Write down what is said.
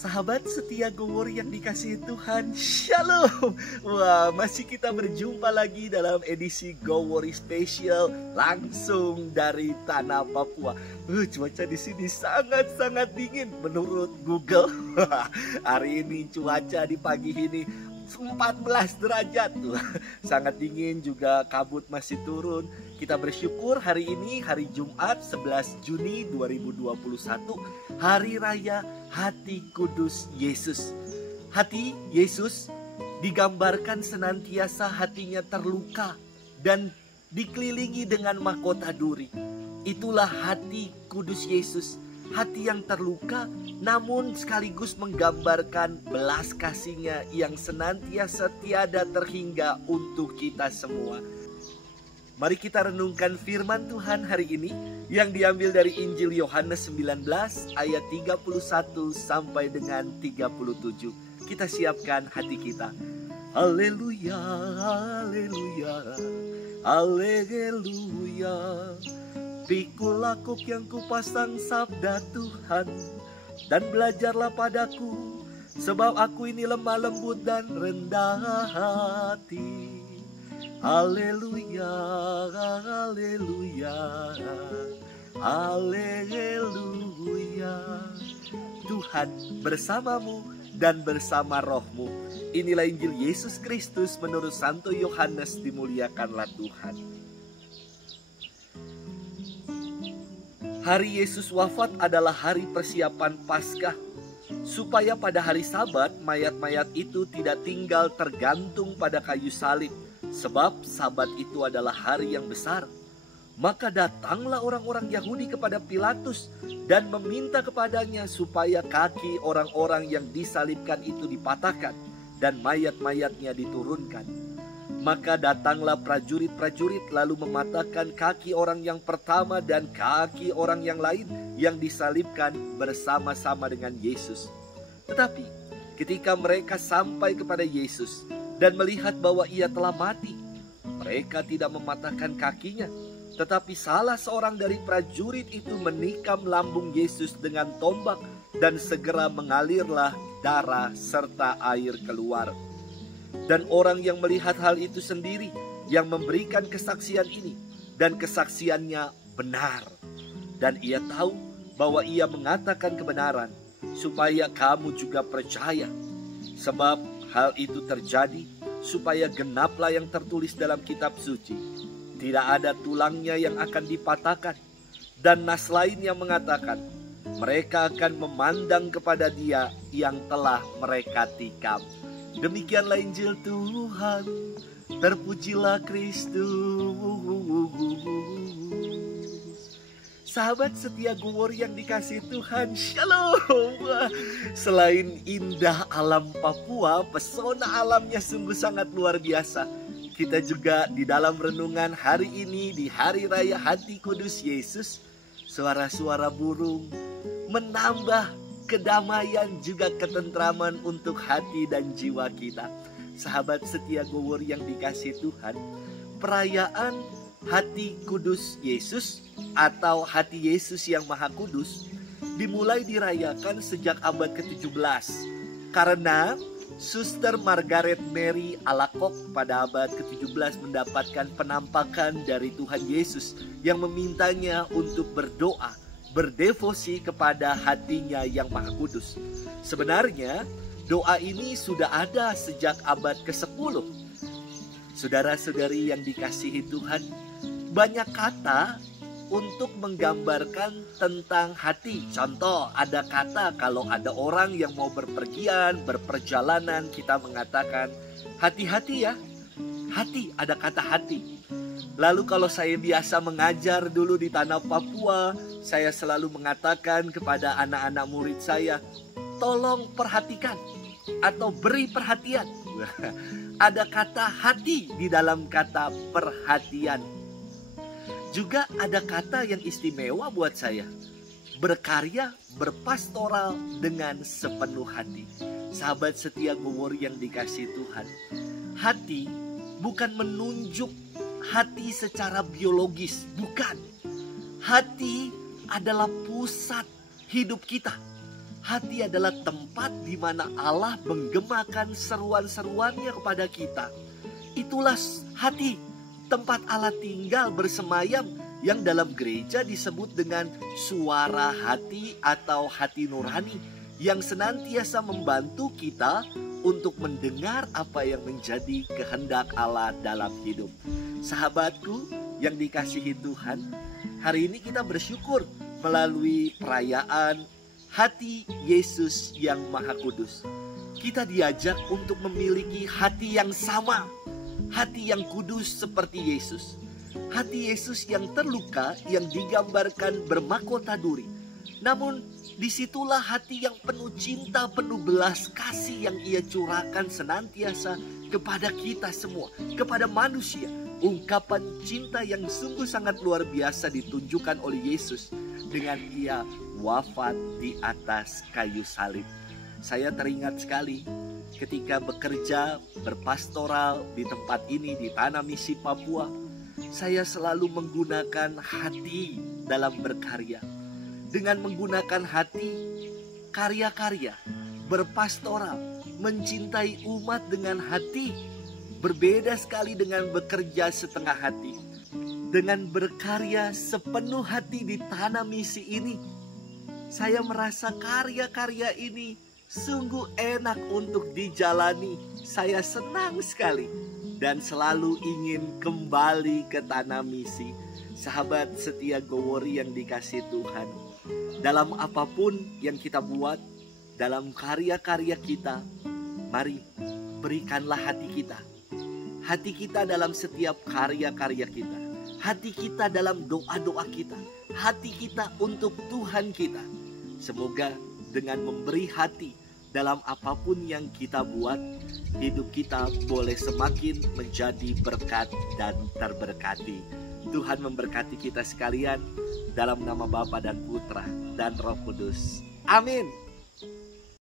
Sahabat setia Gowor yang dikasihi Tuhan, Shalom. Wah, masih kita berjumpa lagi dalam edisi Gowor Special langsung dari tanah Papua. Cuaca di sini sangat-sangat dingin menurut Google. Hari ini cuaca di pagi ini 14 derajat tuh. Sangat dingin, juga kabut masih turun. Kita bersyukur hari ini hari Jumat 11 Juni 2021, Hari Raya Hati Kudus Yesus. Hati Yesus digambarkan senantiasa hatinya terluka dan dikelilingi dengan mahkota duri. Itulah hati kudus Yesus, hati yang terluka namun sekaligus menggambarkan belas kasihnya yang senantiasa tiada terhingga untuk kita semua. Mari kita renungkan firman Tuhan hari ini yang diambil dari Injil Yohanes 19 ayat 31 sampai dengan 37. Kita siapkan hati kita. Haleluya, haleluya, haleluya. Pikul lakuk yang kupasang sabda Tuhan, dan belajarlah padaku, sebab aku ini lemah lembut dan rendah hati. Haleluya, haleluya, haleluya. Tuhan bersamamu dan bersama rohmu. Inilah Injil Yesus Kristus menurut Santo Yohanes, dimuliakanlah Tuhan. Hari Yesus wafat adalah hari persiapan Paskah, supaya pada hari Sabat mayat-mayat itu tidak tinggal tergantung pada kayu salib, sebab Sabat itu adalah hari yang besar. Maka datanglah orang-orang Yahudi kepada Pilatus dan meminta kepadanya supaya kaki orang-orang yang disalibkan itu dipatahkan dan mayat-mayatnya diturunkan. Maka datanglah prajurit-prajurit lalu mematahkan kaki orang yang pertama dan kaki orang yang lain yang disalibkan bersama-sama dengan Yesus. Tetapi ketika mereka sampai kepada Yesus dan melihat bahwa ia telah mati, mereka tidak mematahkan kakinya. Tetapi salah seorang dari prajurit itu menikam lambung Yesus dengan tombak, dan segera mengalirlah darah serta air keluar. Dan orang yang melihat hal itu sendiri yang memberikan kesaksian ini, dan kesaksiannya benar. Dan ia tahu bahwa ia mengatakan kebenaran, supaya kamu juga percaya. Sebab hal itu terjadi supaya genaplah yang tertulis dalam kitab suci. Tidak ada tulangnya yang akan dipatahkan. Dan nas lain yang mengatakan, mereka akan memandang kepada dia yang telah mereka tikam. Demikianlah Injil Tuhan. Terpujilah Kristus. Sahabat setia Gowor yang dikasihi Tuhan, Shalom. Selain indah alam Papua, pesona alamnya sungguh sangat luar biasa. Kita juga di dalam renungan hari ini di Hari Raya Hati Kudus Yesus, suara-suara burung menambah kedamaian juga ketentraman untuk hati dan jiwa kita. Sahabat setia Gowor yang dikasihi Tuhan, perayaan Hati Kudus Yesus atau Hati Yesus yang Maha Kudus dimulai dirayakan sejak abad ke-17 karena Suster Margaret Mary Alacoque pada abad ke-17 mendapatkan penampakan dari Tuhan Yesus yang memintanya untuk berdoa, berdevosi kepada hatinya yang Maha Kudus. Sebenarnya doa ini sudah ada sejak abad ke-10. Saudara-saudari yang dikasihi Tuhan, banyak kata untuk menggambarkan tentang hati. Contoh, ada kata kalau ada orang yang mau berpergian, berperjalanan, kita mengatakan hati-hati ya. Hati, ada kata hati. Lalu kalau saya biasa mengajar dulu di tanah Papua, saya selalu mengatakan kepada anak-anak murid saya, tolong perhatikan atau beri perhatian. Ada kata hati di dalam kata perhatian. Juga ada kata yang istimewa buat saya, berkarya, berpastoral dengan sepenuh hati. Sahabat setia Gowor yang dikasihi Tuhan, hati bukan menunjuk hati secara biologis, bukan. Hati adalah pusat hidup kita. Hati adalah tempat di mana Allah menggemakan seruan-seruannya kepada kita. Itulah hati, tempat Allah tinggal bersemayam, yang dalam gereja disebut dengan suara hati atau hati nurani, yang senantiasa membantu kita untuk mendengar apa yang menjadi kehendak Allah dalam hidup. Sahabatku yang dikasihi Tuhan, hari ini kita bersyukur melalui perayaan hati Yesus yang Maha Kudus. Kita diajak untuk memiliki hati yang sama, hati yang kudus seperti Yesus. Hati Yesus yang terluka, yang digambarkan bermahkota duri. Namun disitulah hati yang penuh cinta, penuh belas kasih yang Ia curahkan senantiasa kepada kita semua, kepada manusia. Ungkapan cinta yang sungguh sangat luar biasa ditunjukkan oleh Yesus dengan Ia wafat di atas kayu salib. Saya teringat sekali ketika bekerja berpastoral di tempat ini, di Tanah Misi Papua. Saya selalu menggunakan hati dalam berkarya. Dengan menggunakan hati, karya-karya, berpastoral, mencintai umat dengan hati, berbeda sekali dengan bekerja setengah hati. Dengan berkarya sepenuh hati di Tanah Misi ini, saya merasa karya-karya ini sungguh enak untuk dijalani. Saya senang sekali dan selalu ingin kembali ke Tanah Misi. Sahabat setia Gowori yang dikasihi Tuhan, dalam apapun yang kita buat, dalam karya-karya kita, mari berikanlah hati kita. Hati kita dalam setiap karya-karya kita. Hati kita dalam doa-doa kita. Hati kita untuk Tuhan kita. Semoga dengan memberi hati dalam apapun yang kita buat, hidup kita boleh semakin menjadi berkat dan terberkati. Tuhan memberkati kita sekalian dalam nama Bapa dan Putra dan Roh Kudus. Amin.